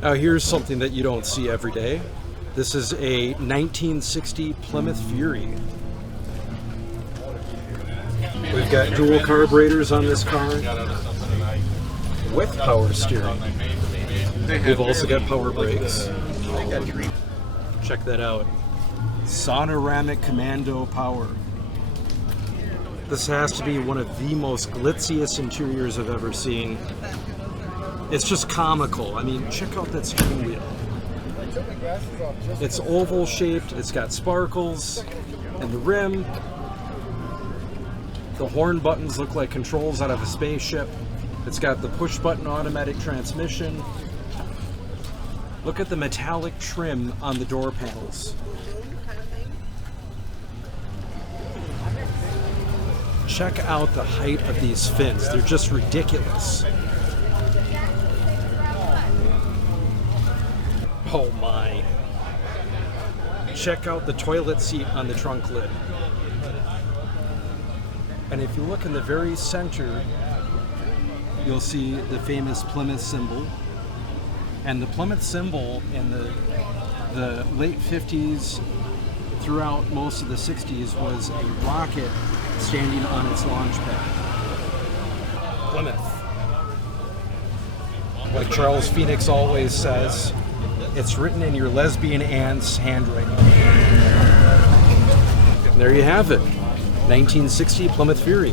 Now here's something that you don't see every day. This is a 1960 Plymouth Fury. We've got dual carburetors on this car with power steering. We've also got power brakes. Check that out. Sonoramic Commando power. This has to be one of the most glitziest interiors I've ever seen. It's just comical. I mean, check out that steering wheel. It's oval shaped, it's got sparkles, and the rim. The horn buttons look like controls out of a spaceship. It's got the push button automatic transmission. Look at the metallic trim on the door panels. Check out the height of these fins. They're just ridiculous. Oh my. Check out the toilet seat on the trunk lid. And if you look in the very center, you'll see the famous Plymouth symbol. And the Plymouth symbol in the late 50s, throughout most of the 60s, was a rocket standing on its launch pad. Plymouth. Like Charles Phoenix always says, it's written in your lesbian aunt's handwriting. And there you have it. 1960 Plymouth Fury.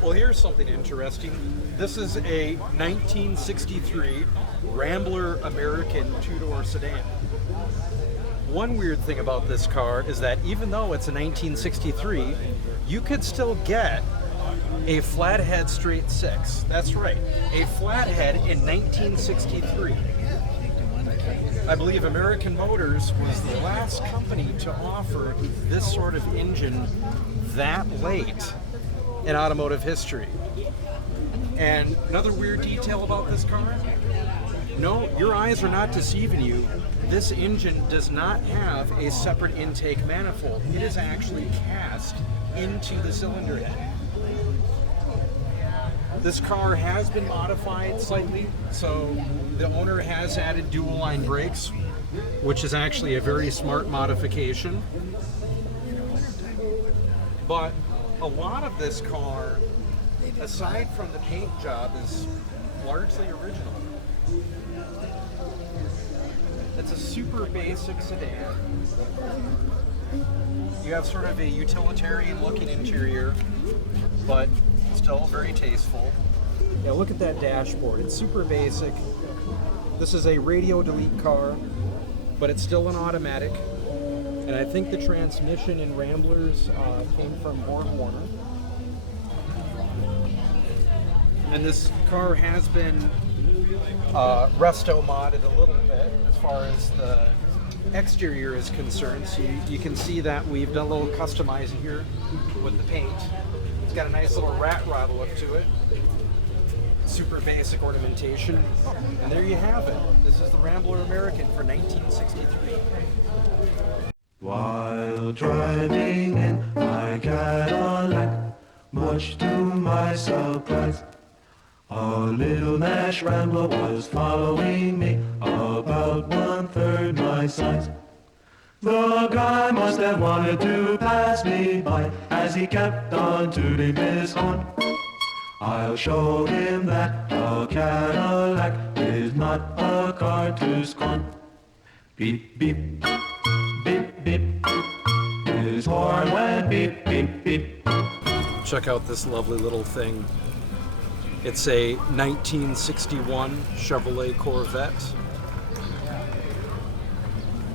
Well, here's something interesting. This is a 1963 Rambler American two-door sedan. One weird thing about this car is that even though it's a 1963, you could still get a flathead straight six. That's right, a flathead in 1963. I believe American Motors was the last company to offer this sort of engine that late in automotive history. And another weird detail about this car, no, your eyes are not deceiving you. This engine does not have a separate intake manifold. It is actually cast into the cylinder head. This car has been modified slightly, so the owner has added dual line brakes, which is actually a very smart modification. But a lot of this car, aside from the paint job, is largely original. It's a super basic sedan. You have sort of a utilitarian looking interior, but still very tasteful. Yeah, look at that dashboard. It's super basic. This is a radio delete car, but it's still an automatic. And I think the transmission in Ramblers came from Warner. And this car has been resto modded a little bit as far as the exterior is concerned. So you can see that we've done a little customizing here with the paint. It's got a nice little rat rod look to it. Super basic ornamentation. And there you have it. This is the Rambler American for 1963. While driving in my Cadillac, much to my surprise, a little Nash Rambler was following me, about 1/3 my size. The guy must have wanted to pass me by as he kept on tooting his horn. I'll show him that a Cadillac is not a car to scorn. Beep, beep. Beep, beep, his horn went beep, beep, beep. Check out this lovely little thing. It's a 1961 Chevrolet Corvette.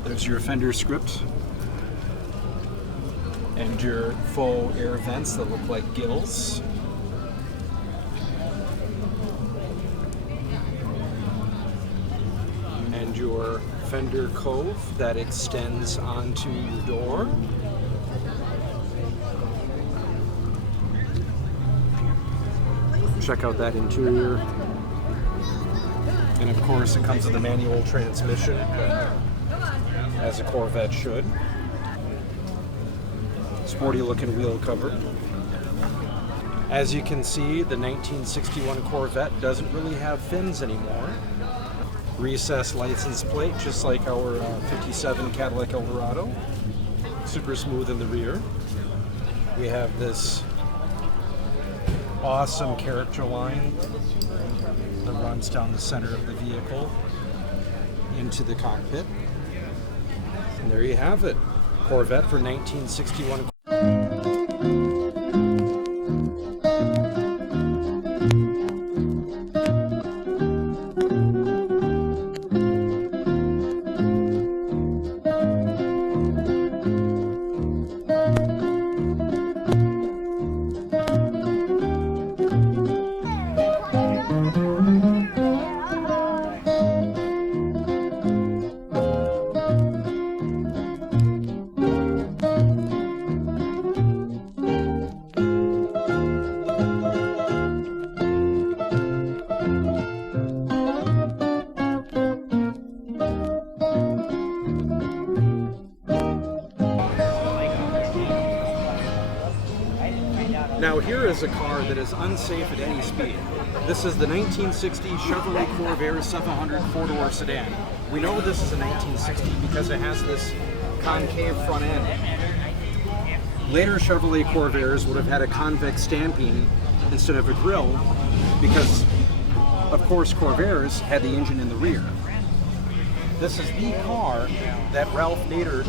There's your fender script and your faux air vents that look like gills. And your fender cove that extends onto your door. Check out that interior. And of course it comes with a manual transmission, as a Corvette should. Sporty looking wheel cover. As you can see, the 1961 Corvette doesn't really have fins anymore. Recessed license plate, just like our 57 Cadillac Eldorado. Super smooth in the rear. We have this awesome character line that runs down the center of the vehicle into the cockpit. And there you have it. Corvette for 1961. Now here is a car that is unsafe at any speed. This is the 1960 Chevrolet Corvair 700 four-door sedan. We know this is a 1960 because it has this concave front end. Later Chevrolet Corvairs would have had a convex stamping instead of a grille because, of course, Corvairs had the engine in the rear. This is the car that Ralph Nader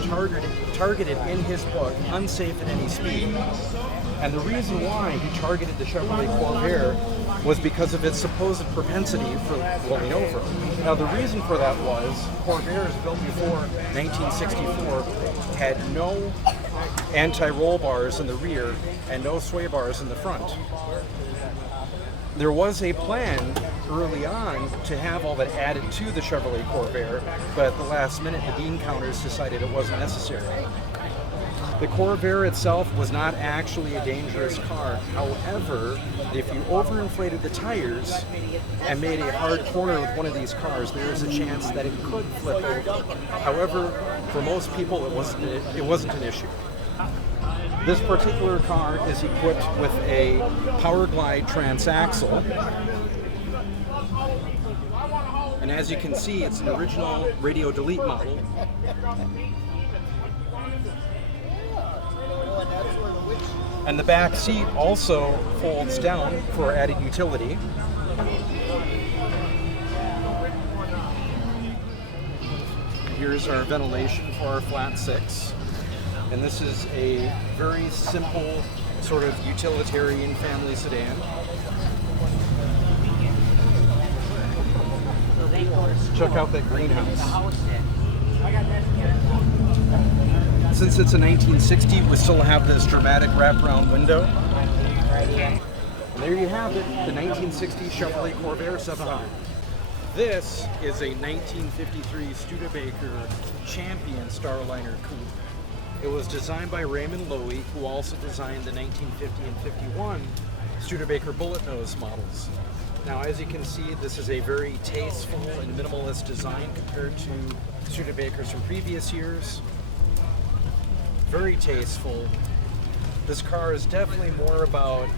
targeted in his book, Unsafe at Any Speed. And the reason why he targeted the Chevrolet Corvair was because of its supposed propensity for rolling over. Now the reason for that was Corvairs built before 1964 had no anti-roll bars in the rear and no sway bars in the front. There was a plan early on to have all that added to the Chevrolet Corvair, but at the last minute the bean counters decided it wasn't necessary. The Corvair itself was not actually a dangerous car. However, if you overinflated the tires and made a hard corner with one of these cars, there is a chance that it could flip over. However, for most people, it wasn't an issue. This particular car is equipped with a Powerglide transaxle. And as you can see, it's an original radio delete model. And the back seat also folds down for added utility. Here's our ventilation for our flat six. And this is a very simple sort of utilitarian family sedan. Check out that greenhouse. Since it's a 1960, we still have this dramatic wraparound window. And there you have it, the 1960 Chevrolet Corvair 700. This is a 1953 Studebaker Champion Starliner Coupe. It was designed by Raymond Loewy, who also designed the 1950 and 51 Studebaker Bullet Nose models. Now, as you can see, this is a very tasteful and minimalist design compared to Studebakers from previous years. Very tasteful. This car is definitely more about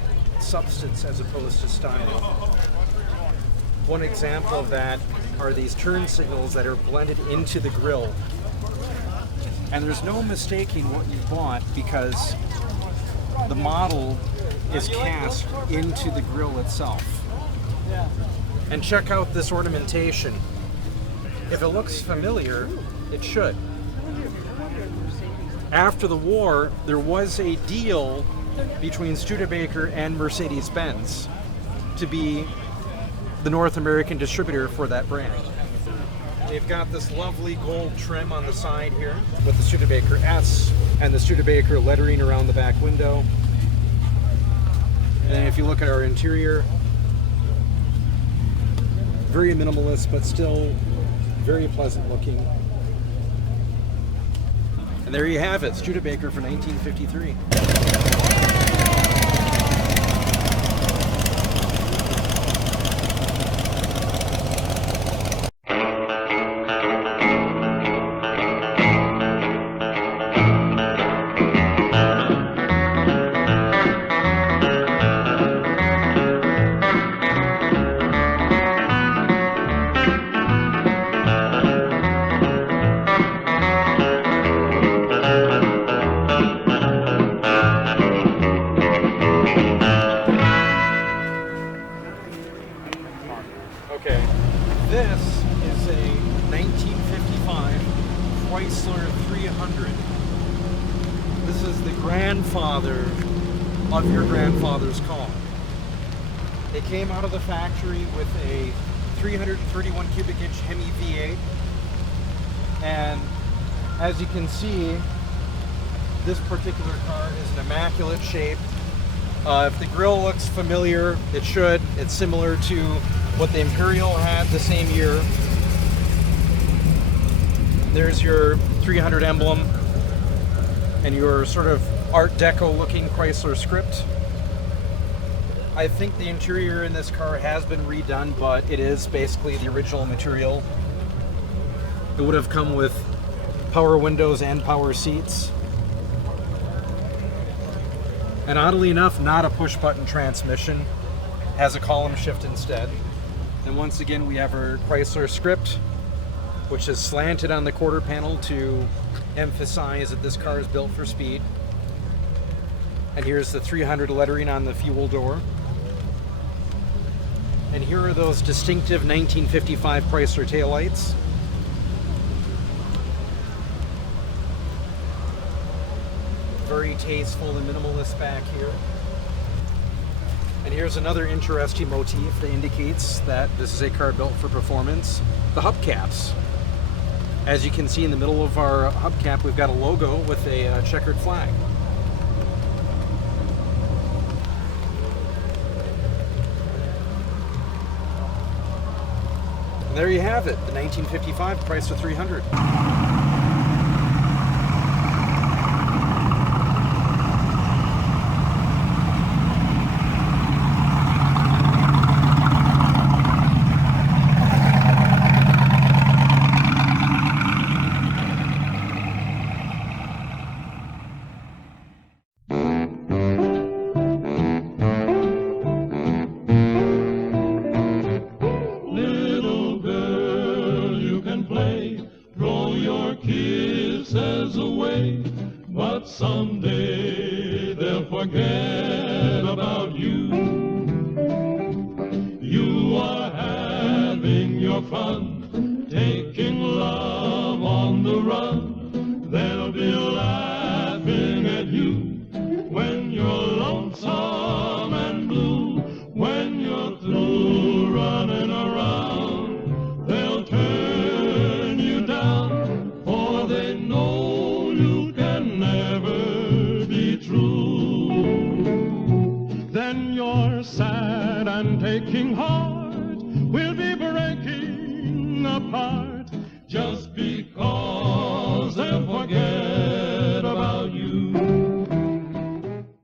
substance as opposed to style. One example of that are these turn signals that are blended into the grille. And there's no mistaking what you bought because the model is cast into the grille itself. And check out this ornamentation. If it looks familiar, it should. After the war, there was a deal between Studebaker and Mercedes-Benz to be the North American distributor for that brand. They've got this lovely gold trim on the side here with the Studebaker S and the Studebaker lettering around the back window. And if you look at our interior, very minimalist but still very pleasant looking. And there you have it, Studebaker for 1953. Okay, this is a 1955 Chrysler 300. This is the grandfather of your grandfather's car. It came out of the factory with a 331 cubic inch Hemi V8, and as you can see, this particular car is in immaculate shape. If the grille looks familiar, it should. It's similar to what the Imperial had the same year. There's your 300 emblem and your sort of Art Deco looking Chrysler script. I think the interior in this car has been redone, but it is basically the original material. It would have come with power windows and power seats. And oddly enough, not a push button transmission, has a column shift instead. And once again, we have our Chrysler script, which is slanted on the quarter panel to emphasize that this car is built for speed. And here's the 300 lettering on the fuel door. And here are those distinctive 1955 Chrysler taillights. Very tasteful and minimalist back here. And here's another interesting motif that indicates that this is a car built for performance. The hubcaps. As you can see in the middle of our hubcap, we've got a logo with a checkered flag. And there you have it, the 1955 Chrysler 300. But someday they'll forget about you. You are having your fun, taking love on the run. They'll be laughing at you when you're lonesome and blue. When you're through running around, they'll turn you down, for they know you can never be true. Then your sad and aching heart will be breaking apart.